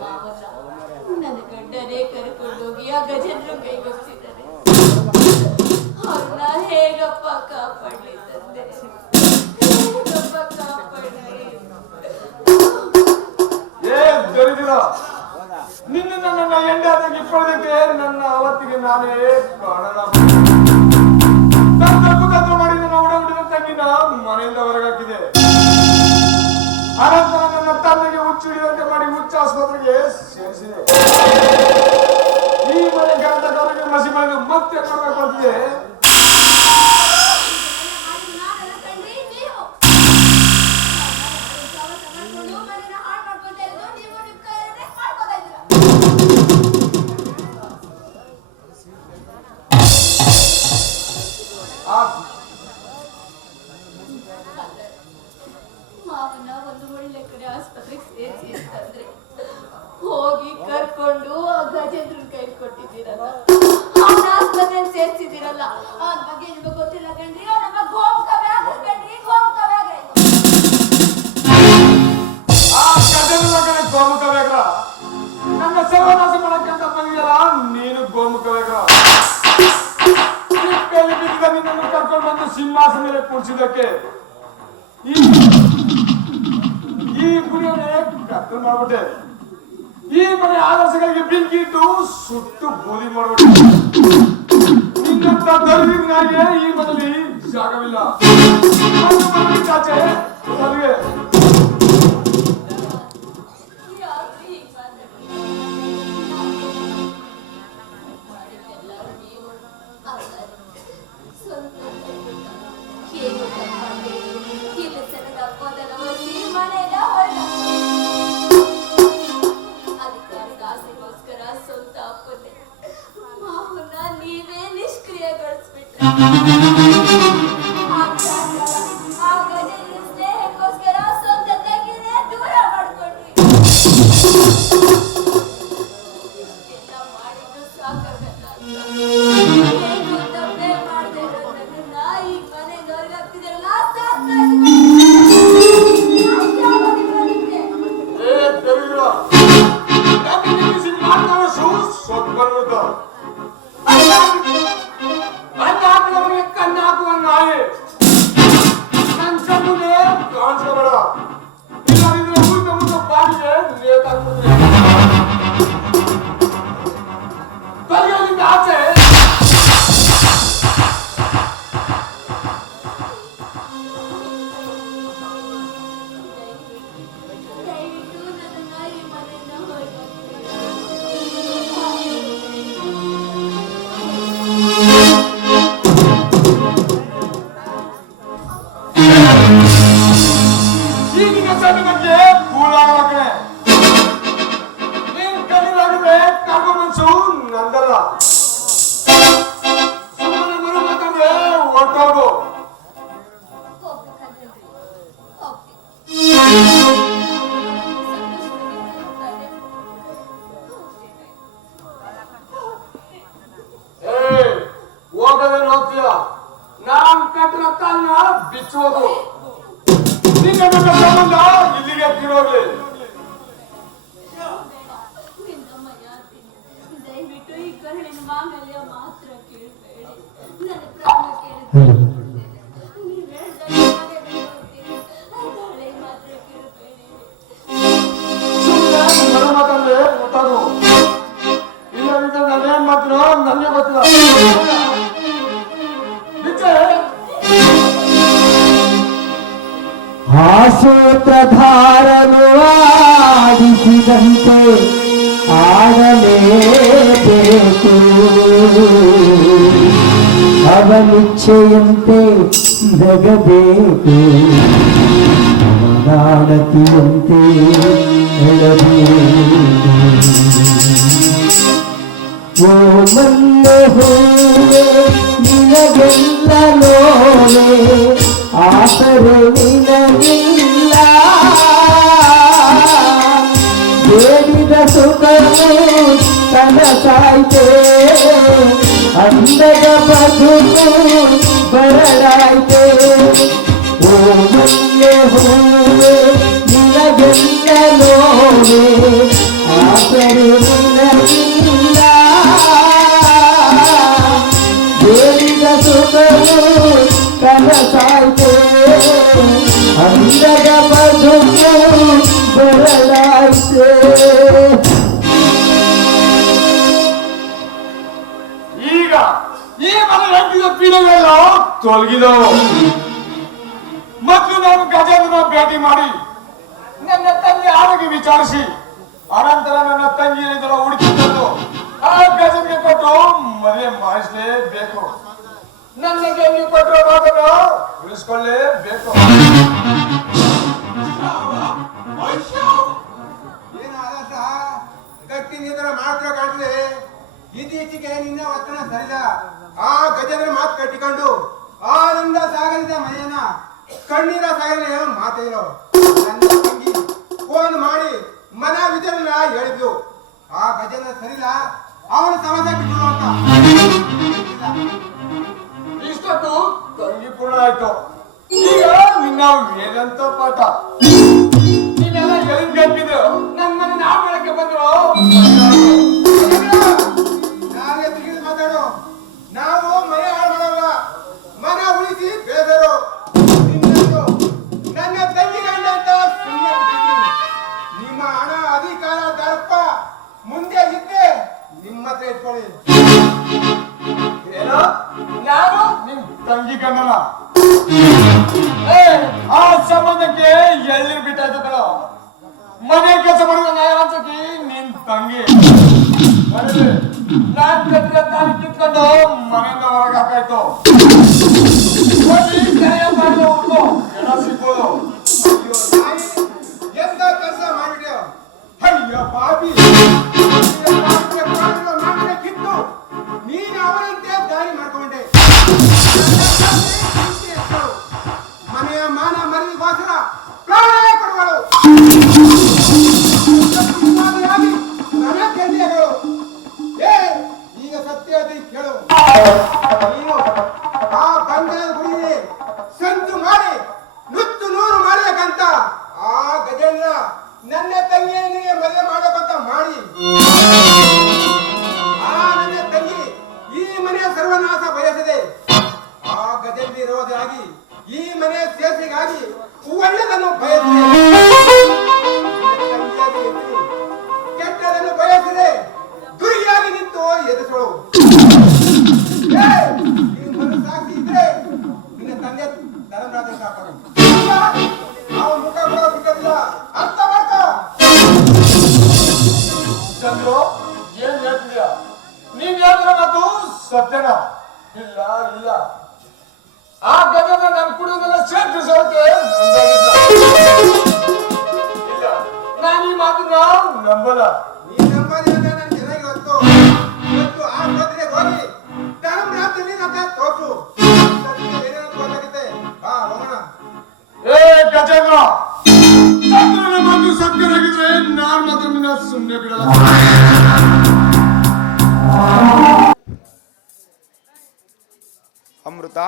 ನನ್ನ ಗಂಡನೇ ಕರ್ಕೊಂಡೋಗಿ ಆ ಗಜೇಂದ್ರ ಕೈಗೊಪ್ಸಿದ್ದಾರೆ. ಅವ್ರನ್ನ ಹೇಗಪ್ಪ ಕಾಪಾಡಲಿ ತಂದೆ, ಹೇಗಪ್ಪ ಕಾಪಾಡಲಿ? ನಿನ್ನ ನನ್ನ ಎಂಡಾದಾಗ ಇಪ್ಪಳದಕ್ಕೆ ನನ್ನ ಅವತ್ತಿಗೆ ನಾನೇ ಕಾಣಲ್ಲ. ತಪ್ಪು ಮಾಡಿ ನನ್ನ ಉಡಗುಡಿನ ತಂಗಿನ ಮನೆಯಿಂದ ಹೊರಗಾಕಿದೆ. ಅನಂತರ ನನ್ನ ತಂದೆಗೆ ಹುಚ್ಚಿಡಿದಂತೆ ಮಾಡಿ ಹುಚ್ಚ ಆಸ್ಪತ್ರೆಗೆ ಸೇರಿಸಿದೆ. ಈ ಮನೆ ಗಂಡದವರಿಗೆ ಮಸಿ ಮನೆಗೆ ಮತ್ತೆ ಕೊಡಬೇಕು ಅಂತಿದೆ. ಮಾವನ ಒಂದು ಒಳ್ಳೆ ಕಡೆ ಆಸ್ಪತ್ರೆಗೆ ಸೇರಿಸಿ ಅಂತಂದ್ರೆ ಹೋಗಿ ಕರ್ಕೊಂಡು ಗಜೇಂದ್ರನ್ ಕೈ ಕೊಟ್ಟಿದ್ದೀರಲ್ಲ, ಅವನ ಆಸ್ಪತ್ರೆಗೆ ಸೇರಿಸಿದಿರಲ್ಲ, ಅವನ ಬಗ್ಗೆ ನಿಮಗೆ ಗೊತ್ತಿಲ್ಲ ಕಣ್ರಿ. ನಮ್ಮ ಗೋಮುಖವೇ ಕಣ್ರಿ, ಗೋಮುಖವೇ ಗೋಮುಖವೇಗ್ರ ನನ್ನ ಸರ್ವನಾಶ ಮಾಡಕ್ಕೆ ಅಂತ ಬಂದಿಲ್ಲ. ನೀನು ಗೋಮುಖವೇಗ್ರ ನಿನ್ನನ್ನು ಕರ್ಕೊಂಡು ಬಂದು ಸಿಂಹಾಸನ ಮೇಲೆ ಕೂರಿಸಿದಕ್ಕೆ ಈ ಗುರಿಯನ್ನೇ ಕತ್ತಲು ಮಾಡ್ಬಿಟ್ಟೆ. ಈ ಮನೆ ಆದರ್ಶಗಳಿಗೆ ಬೆಂಕಿ ಇಟ್ಟು ಸುಟ್ಟು ಬೂದಿ ಮಾಡ್ಬಿಟ್ಟೆ. ನಿನ್ನಂತ ದರಿದ್ರನಾಗೆ ಈ ಮನೆಯಲ್ಲಿ ಜಾಗವಿಲ್ಲ. ಚಾಚೆ ಮದುವೆ ನೀವೇ ನಿಷ್ಕ್ರಿಯಗೊಳಿಸ್ಬಿಟ್ರೆ ಸ್ನೇಹಕ್ಕೋಸ್ಕರ ಸ್ವಂತ ತಂಗಿನೇ ದೂರ ಮಾಡ್ಕೊಂಡ್ರಿ. ಎಲ್ಲ ಮಾಡಿದ್ದು ಸಾಕಾಗಲ್ಲ ಹೇಗೂ ತಪ್ಪೇ ಮಾಡದೆ ಇರೋದನ್ನ ಈಗ ಮನೆಯಿಂದ ಹೊರಗಾಗ್ತಿದಾರಲ್ಲ ಕಣ್ಣಾಕುವ ನಾಯಿ ನನ್ನ ಸಮ್ಮನೆ ಕಾಣಿಸ್ಕೋಬೇಡ. ಇಲ್ಲದಿದ್ರೆ ಊರಿನ ಮುಂದೆ ಬಾಡಿಗೆ ನೇತಾಕ್ಬಿಡ್ತೀನಿ. ಬರಿಯಲಿಂದ ಆಚೆ ಬಗ್ಗೆ ಕೂಲಾಗಲೇ ನೀನ್ ಕಲಿಲಾಗಿದ್ರೆ ಕರ್ಕೊ ಮನ್ಸು ನಂದಲ್ಲ. ಸುಮ್ಮನೆ ಮರು ಮಾತಂದ್ರೆ ಹೊಟ್ಟೋಗು. ಹೋಗದೆ ಹೋಗ್ತೀಯ. ನಾನ್ ಕಟ್ಟಿನ ತಾನ್ನ ಬಿಚ್ಚೋದು. ನಿನ್ನ ಸಂಬಂಧ ಇಲ್ಲಿಗೆ ತಿರೋಗ್ಲಿ. ದಯವಿಟ್ಟು ಈ ಕರುಳಿನ ಮಾಂಗಲ್ಯ ಮಾತ್ರ ಕೇಳಬೇಡಿ. ನನ್ನ ಪ್ರಾಣ ಕೇಳಿದ್ರೆ ನೀವು ಮಾತ್ರ ಕೇಳಬೇಡಿ. ಮರು ಮಾತಂದ್ರೆ ಗೊತ್ತಾಗು. ಇಲ್ಲದಿದ್ರೆ ನಾನೇನ್ ಮಾಡ್ತೀನೋ ನನಗೆ ಗೊತ್ತಿಲ್ಲ. ಸೂತ್ರಧಾರನು ಆಡಿಸಿದಂತೆ ಆಡಲೇಬೇಕು. ಅವನಿಚ್ಛೆಯಂತೆ ನಗಬೇಕು, ಅವನಾಡತಿಯಂತೆ ಹೇಳಬೇಕು. ಓ ಮಲ್ಲೆ ಹೂವೆ ನಿನಗೆಲ್ಲ ನೋವೆ, ಆಸರೆ ನಿನಗಿಲ್ಲ. ಬೇಡಿದ ಸುಖವು ಕನಸಾಯ್ತೆ, ಅಂದದ ಬದುಕು ಬರಡಾಯ್ತೆ. ಓ ಮಲ್ಲೆ ಹೂವೆ ನಿನಗೆಲ್ಲ ನೋವೆ, ತೊಲಗಿದವು. ಮೊದಲು ನಾನು ಗಜೇಂದ್ರನ ಭೇಟಿ ಮಾಡಿ ನನ್ನ ತಂಗಿ ಆರೋಗ್ಯ ವಿಚಾರಿಸಿ ಅನಂತರ ನನ್ನ ತಂಗಿ ಇದರ ಹುಡುಕಿ ತಂದು ಆ ಗಜನ್ಗೆ ಕೊಟ್ಟು ಮದುವೆ ಮಾಡಿಸಲೇಬೇಕು. ನನಗೆ ನೀವು ಕೊಟ್ಟಿರೋ ಮಾತನ್ನು ಉಳಿಸ್ಕೊಳ್ಳೇಬೇಕು. ಗಟ್ಟಿನಿಂದ ಮಾತ್ರ ಕಾಣ್ತದೆ. ಇತ್ತೀಚೆಗೆ ನಿನ್ನ ವರ್ತನ ಸರಿದ. ಆ ಗಜೇಂದ್ರ ಮಾತು ಕಟ್ಟಿಕೊಂಡು ಆನಂದ ಸಾಗಲಿದ ಮನೆಯನ್ನ ಕಣ್ಣೀರ ಸಾಗಲಿ ಮಾತೇನೋ. ನನ್ನ ತಂಗಿ ಫೋನ್ ಮಾಡಿ ಮನ ವಿಚಾರನ ಹೇಳಿದ್ಲು. ಆ ಗಜೇಂದ್ರ ಸರಿಲ್ಲ, ಅವನ ಸಮಸ್ಯೆ ಬಿಟ್ಟು ಅಂತ. ಇಷ್ಟೊತ್ತು ತಂಗಿ ಕೂಡ ಆಯ್ತು. ಈಗ ನಿನ್ನ ವೇದಂತ ಪಾಠ ನೀನೆಲ್ಲ ಎಲ್ಲಿಂದ ಗಟ್ಟಿದ್ದು ನನ್ನನ್ನು ನಾವು ಹೇಳಕ್ಕೆ ಬಂದ್ರು. ನಾನೇ ತಿಳಿದು ಮಾತಾಡು. ನಾವು ಮನೆ ಹಾಳು ಮಾಡಲ್ಲ, ಮನ ಉಳಿಸಿ ಬೇದರು. ನನ್ನ ತಂಗಿ ಗಂಡ ಅಂತ ಸುಮ್ಮನೆ ಬಿಟ್ಟಿದ್ದೀನಿ. ನಿಮ್ಮ ಹಣ ಅಧಿಕಾರ ದರ್ಪ ಮುಂದೆ ಇದ್ದೆ ನಿಮ್ಮ ಹತ್ರ ಇಟ್ಕೊಳ್ಳಿ. ಏನೋ ನಾನು ನಿಮ್ ತಂಗಿ ಕಣ್ಣನ ಆ ಸಂಬಂಧಕ್ಕೆ ಎಳ್ನೀರು ಬಿಟ್ಟಾಯ್ತು ಕಣೋ. ಮನೆ ಕೆಲಸ ಮಾಡಿದ ನ್ಯಾಯ ಹಂಚಕಿ ನಿನ್ ತಂಗಿ ನಾನ್ ಕಟ್ಟಿದ ತಾಳಿ ಕಿತ್ಕೊಂಡು ಮನೆಯಿಂದ ಹೊರಗೆ ಹಾಕಾಯ್ತು. ಸಿಗ್ಬೋದು. ಅಯ್ಯೋ ನಾಯಿ, ಎಂತ ಕೆಲಸ ಮಾಡಿದ್ಯೋ. ಅಯ್ಯೋ ಪಾಪಿ, ಮಾಮನೆ ಕಿತ್ತು ನೀನು ಅವರಂತೆ ದಾರಿ ಮಾಡ್ಕೊಂಡೆ. ಮನೆಯ ಮಾನ ಮರಿಗೋಸ್ಕರ ಪ್ರಾಣ ಕೊಡುವಳು. ನನ್ನ ಕೆಂಡಿಗಳು ಈಗ ಸತ್ಯ ಕೇಳು. ನೀನು ಆ ಬಂಧನದ ಗುಡಿಯಲ್ಲಿ ಸಂತು ಮಾಡಿ ನುತ್ತು ನೂರು ಮಾಡಬೇಕಂತ ಆ ಗಜೇಂದ್ರ ನನ್ನ ತಂಗಿಯನಿಗೆ ಮದುವೆ ಮಾಡಬೇಕಂತ ಮಾಡಿ ಆ ನನ್ನ ತಂಗಿ ಈ ಮನೆಯ ಸರ್ವನಾಶ ಬಯಸಿದೆ. ಆ ಗಜೇಂದ್ರ ವಿರೋಧಿಯಾಗಿ ಈ ಮನೆಯ ಸೇರ್ಸಿಗಾಗಿ ಒಳ್ಳೆದನ್ನು ಬಯಸಿದೆ. ಕೆಟ್ಟದನ್ನು ಬಯಸಿದೆ. ದುರಿಯಾಗಿ ನಿಂತು ಎದುರಿಸೋಳು. ಸಾಕ್ಷಿ ಇದ್ರೆ ನಿನ್ನ ತಂದೆ ಧರ್ಮರಾಜ ಸಾಕೋಣ. ಅವನ ಮುಖ ಕೂಡ ಸಿಕ್ಕದಿಲ್ಲ, ಅರ್ಥ ಮಾಡ್ಕೋ. ಚಂದ್ರು ಏನ್ ಹೇಳ್ತಿದ್ಯಾ? ನೀನ್ ಹೇಳಿದ್ರೆ ಮಾತು ಸತ್ಯನ? ಇಲ್ಲ ಇಲ್ಲ, ಆ ಗಜನ ನನ್ ಕುಡಿಯೋದೆಲ್ಲ ಸೇರ್ಸೋಕೆ ಇಲ್ಲ. ನಾನು ಈ ಮಾತನ್ನ ನಂಬಲ್ಲ. ನೀ ನಂಬದಿ ಅಂತ ನನ್ಗೆ ಚೆನ್ನಾಗಿ ಗೊತ್ತು. ಇವತ್ತು ಆಸ್ಪತ್ರೆಗೆ ಹೋಗಿ ಧರ್ಮರಾಜಲ್ಲಿ ನನ್ನ ತೋರ್ಸು. ಏನೇನೋ ಗೊತ್ತಾಗುತ್ತೆ. ಬಾ ಹೋಗೋಣ. ಏ ಗಜೇಂದ್ರ, ಚಂದ್ರನ ಮಾತು ಸತ್ಯನಾಗಿದ್ರೆ ನಾನ್ ಮಾತ್ರ ನಿನ್ನ ಸುಮ್ಮನೆ ಬಿಡಲ್ಲ. ಅಮೃತ